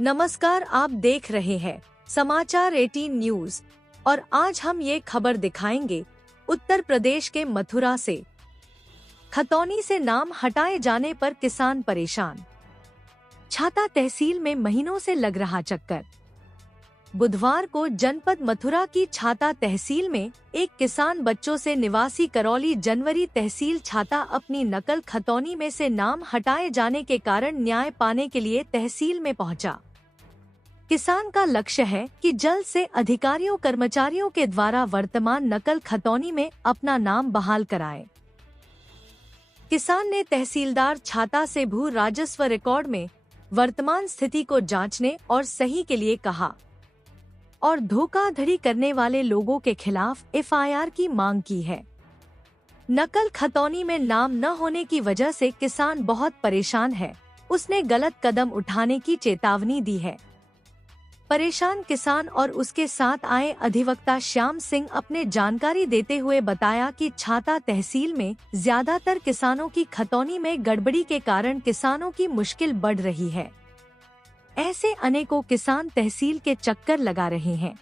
नमस्कार, आप देख रहे हैं समाचार 18 न्यूज और आज हम ये खबर दिखाएंगे उत्तर प्रदेश के मथुरा से। खतौनी से नाम हटाए जाने पर किसान परेशान। छाता तहसील में महीनों से लग रहा चक्कर। बुधवार को जनपद मथुरा की छाता तहसील में एक किसान बच्चों से निवासी करौली जनवरी तहसील छाता अपनी नकल खतौनी में से नाम हटाए जाने के कारण न्याय पाने के लिए तहसील में पहुंचा। किसान का लक्ष्य है कि जल्द से अधिकारियों कर्मचारियों के द्वारा वर्तमान नकल खतौनी में अपना नाम बहाल कराए। किसान ने तहसीलदार छाता से भू राजस्व रिकॉर्ड में वर्तमान स्थिति को जांचने और सही के लिए कहा और धोखाधड़ी करने वाले लोगों के खिलाफ एफआईआर की मांग की है। नकल खतौनी में नाम न होने की वजह से किसान बहुत परेशान है। उसने गलत कदम उठाने की चेतावनी दी है। परेशान किसान और उसके साथ आए अधिवक्ता श्याम सिंह अपने जानकारी देते हुए बताया कि छाता तहसील में ज्यादातर किसानों की खतौनी में गड़बड़ी के कारण किसानों की मुश्किल बढ़ रही है। ऐसे अनेकों किसान तहसील के चक्कर लगा रहे हैं।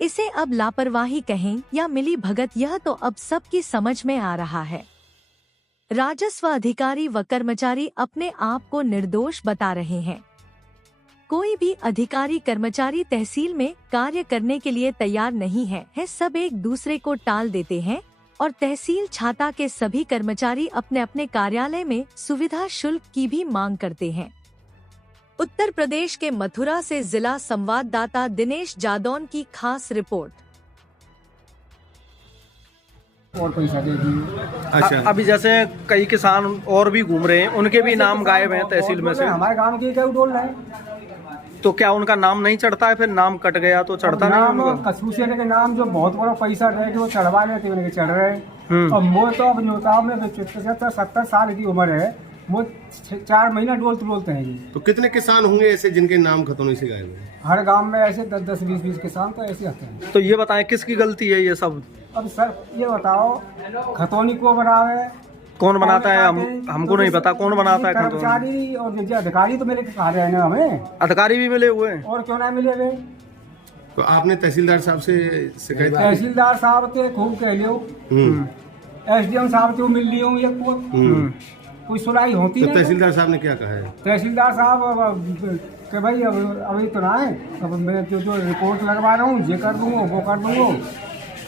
इसे अब लापरवाही कहें या मिली भगत, यह तो अब सबकी समझ में आ रहा है। राजस्व अधिकारी व कर्मचारी अपने आप को निर्दोष बता रहे हैं। कोई भी अधिकारी कर्मचारी तहसील में कार्य करने के लिए तैयार नहीं है। सब एक दूसरे को टाल देते हैं और तहसील छाता के सभी कर्मचारी अपने अपने कार्यालय में सुविधा शुल्क की भी मांग करते हैं। उत्तर प्रदेश के मथुरा से जिला संवाददाता दिनेश जादौन की खास रिपोर्ट। और पैसा दे दिए। अच्छा, अभी जैसे कई किसान और भी घूम रहे हैं, उनके भी नाम गायब हैं तहसील में से। हमारे गांव के क्या बोल रहे हैं? तो क्या उनका नाम नहीं चढ़ता है? फिर नाम कट गया तो चढ़ता नहीं? कसूसिया के नाम जो बहुत बड़ा पैसा रहे कि वो चढ़वा लेते उनके चढ़ रहे। और वो तो अब न्योता में 70 साल की उम्र है, वो 4 महीना डोलते हैं। तो कितने किसान होंगे ऐसे जिनके नाम खतौनी से गायब हैं? हर गांव में ऐसे 10, 20 किसान तो ऐसे आते हैं। तो ये बताएं किसकी गलती है ये सब? अब सर ये बताओ, खतौनी को बनावे कौन बनाता है? हमको नहीं पता कौन बनाता है। कर्मचारी और जो अधिकारी तो मेरे कहा रहे हैं हमें। अधिकारी भी मिले हुए हैं और क्यों ना मिले हुए? तो आपने तहसीलदार साहब से शिकायत की? तहसीलदार साहब के खूब कह लियो, एसडीएम साहब से मिल लियो, ये कोई सुनाई होती तो नहीं। तहसीलदार साहब ने क्या कहा है? तहसीलदार साहब कि भाई अभी तो ना है, अब मैं जो रिपोर्ट लगवा रहा हूँ ये कर दूंगा, वो कर दूंगा।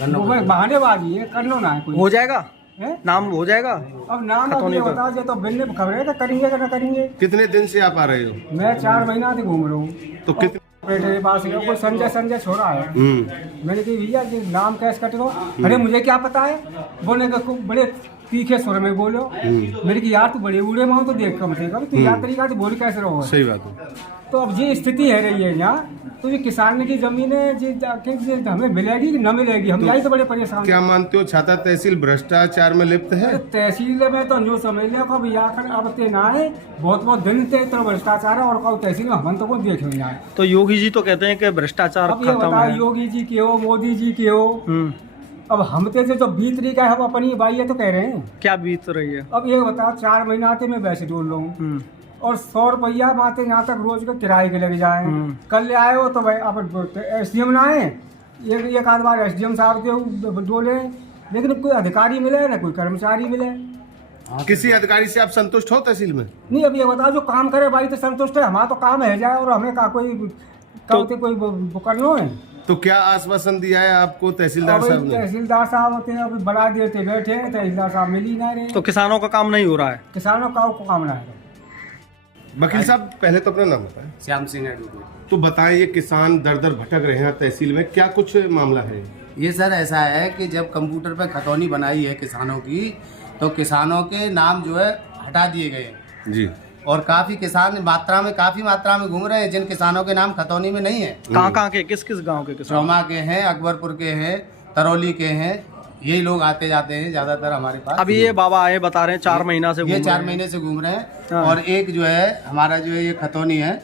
वो भाई बहानेबाजी है, कर लो ना है। कोई हो जाएगा है? नाम हो जाएगा। अब नाम ये बता दे तो बिल में खबर है कि करेंगे कि ना करेंगे। कितने दिन से आप आ रहे हो? मैं 4 महीना से घूम रहा हूँ। तो कितने बेटे के पास कोई संजय छोड़ा है। मैंने कहा भैया ये नाम कैसे कटेगा? अरे मुझे क्या पता है, बोले का बड़े तीखे स्वर में बोलो। मेरे की यार तू बड़े बूढ़े में तो देख कम से कम तू यार तरीका से बोल कैसे रहो। सही बात है। तो अब ये स्थिति है रही है यहाँ। तो ये किसान की जमीन है, हमें मिलेगी कि न मिलेगी? हम यही तो बड़े परेशान। क्या मानते हो छाता तहसील भ्रष्टाचार में लिप्त है? तहसील में तो जो समझ लिया अब आखिर अब ते ना है, बहुत दिन से तो भ्रष्टाचार है और कहो तहसील में हम तो को देख नहीं आए। तो योगी जी तो कहते हैं कि भ्रष्टाचार अब ये बताओ, योगी जी के हो, मोदी जी के हो, अब हम तो जो बीत रही है हम अपनी भाई है तो कह रहे हैं। क्या बीत रही है? अब ये बताओ 4 महीना आते मैं वैसे डोल रहा हूँ और 100 रुपया माते यहाँ तक रोज का किराए के लग जाए। कल ले आए हो तो भाई अब एसडीएम ना आए, एक आध बार एसडीएम साहब के डोले, लेकिन कोई अधिकारी मिले ना कोई कर्मचारी मिले। किसी अधिकारी से आप संतुष्ट हो तहसील में? नहीं, अब ये बताओ जो काम करे भाई तो संतुष्ट है। हमारा तो काम है जाए और हमें कोई कर लो है। तो क्या आश्वासन दिया है आपको तहसीलदार साहब ने? तहसीलदार साहब होते हैं अभी बड़ा देते बैठे हैं, तहसीलदार साहब मिल ही ना रहे। तो किसानों का काम नहीं हो रहा है? किसानों का काम ना है। वकील साहब पहले तो अपना नाम बताएं। श्याम सिंह एडवोकेट। तो बताएं, ये किसान दर दर भटक रहे हैं तहसील में, क्या कुछ मामला है? ये सर ऐसा है कि जब कंप्यूटर पे खतौनी बनाई है किसानों की, तो किसानों के नाम जो है हटा दिए गए जी। और काफी किसान काफी मात्रा में घूम रहे हैं जिन किसानों के नाम खतौनी में नहीं है। कहाँ के, किस गाँव के किसान? चौमा के हैं, अकबरपुर के हैं, तरौली के हैं, यही लोग आते जाते हैं ज्यादातर हमारे पास। अभी ये बाबा आए बता रहे हैं 4 महीना से ये 4 महीने से घूम रहे हैं। और एक जो है हमारा जो है ये खतौनी है,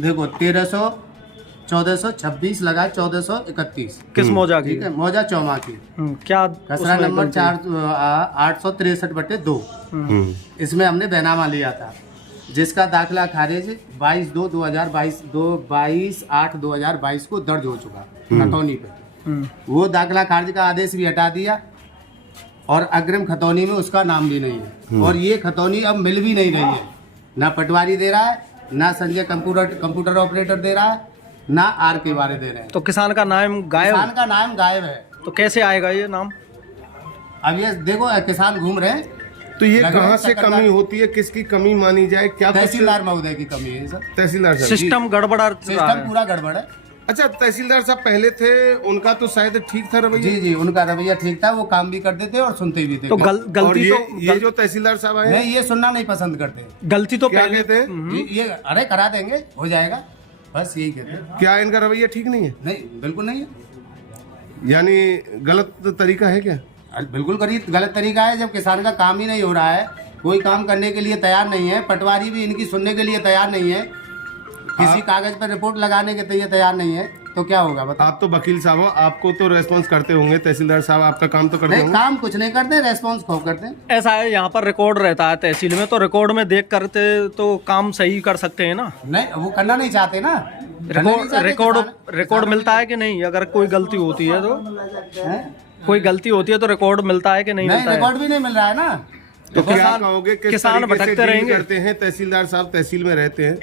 देखो 1426 लगा 1431। किस मौजा की? ठीक है, मौजा चौमा की। क्या खसरा नंबर 863/2। इसमें हमने बैनामा लिया था। जिसका दाखिला खारिज 22/8/2022 को दर्ज हो चुका खतौनी पे। वो दाखिला खारिज का आदेश भी हटा दिया और अग्रिम खतौनी में उसका नाम भी नहीं है। और ये खतौनी अब मिल भी नहीं रही है, ना पटवारी दे रहा है, ना संजय कंप्यूटर ऑपरेटर दे रहा है, ना आर के बारे दे रहे हैं। तो किसान का नाम गायब, किसान का नाम गायब है। तो कैसे आएगा ये नाम? अब ये देखो किसान घूम रहे हैं। तो ये लग रहा कहाँ है से सरकार कमी होती है, किसकी कमी मानी जाए, क्या कुछ तहसीलदार महोदय की कमी है सर। तहसीलदार साहब? सिस्टम गड़बड़ रहा सिस्टम है। पूरा गड़बड़ है। अच्छा, तहसीलदार साहब पहले थे, उनका तो शायद ठीक था रवैया। जी जी, उनका रवैया ठीक था, वो काम भी करते थे और सुनते भी थे। तो और गलती तो ये जो तहसीलदार साहब आए हैं, नहीं, ये सुनना नहीं पसंद करते। गलती तो क्या पहले कहते हैं? ये अरे करा देंगे, हो जाएगा, बस यही कहते हैं। क्या इनका रवैया ठीक नहीं है? नहीं, बिल्कुल नहीं है। यानी गलत तरीका है क्या? अरे बिल्कुल गलत तरीका है। जब किसान का काम ही नहीं हो रहा है, कोई काम करने के लिए तैयार नहीं है, पटवारी भी इनकी सुनने के लिए तैयार नहीं है, किसी कागज पर रिपोर्ट लगाने के लिए तैयार नहीं है, तो क्या होगा बताओ? आप तो वकील साहब हो, आपको तो रेस्पॉन्स करते होंगे तहसीलदार साहब, आपका काम तो करते नहीं, होंगे। काम कुछ नहीं करते, रेस्पॉन्स खूब करते हैं। ऐसा है, यहाँ पर रिकॉर्ड रहता है तहसील में, तो रिकॉर्ड में देख करते तो काम सही कर सकते हैं ना। नहीं, वो करना नहीं चाहते ना। करना नहीं चाहते रिकॉर्ड मिलता है कि नहीं? अगर कोई गलती होती है तो हैं? कोई गलती होती है तो रिकॉर्ड मिलता है कि नहीं नहीं, मिलता है? रिकॉर्ड भी नहीं मिल रहा है ना। तो क्या किसान- कहोगे, किस किसान तरीके से भटकते डील रहेंगे? करते हैं तहसीलदार साहब? तहसील में रहते हैं।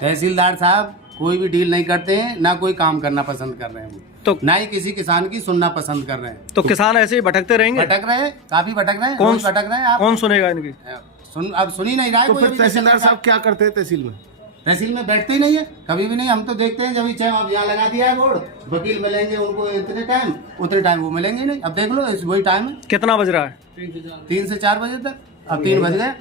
तहसीलदार साहब कोई भी डील नहीं करते हैं, ना कोई काम करना पसंद कर रहे हैं वो, तो ना ही किसी किसान की सुनना पसंद कर रहे हैं। तो किसान ऐसे ही भटकते रहेंगे? भटक रहे हैं, काफी भटक रहे हैं, कौन रोज भटक रहे हैं। आप कौन सुनेगा इनकी? अब सुन ही नहीं रहा है तो कोई फिर अभी तहसीलदार तक। साहब क्या करते हैं तहसील में? तहसील में बैठते ही नहीं है, कभी भी नहीं। हम तो देखते हैं जब भी चाहे आप यहाँ लगा दिया है बोर्ड, वकील मिलेंगे उनको इतने टाइम, उतने टाइम वो मिलेंगे नहीं। अब देख लो, इस वही टाइम है, कितना बज रहा है? 3 से 4 बजे तक। अब 3 बज गए।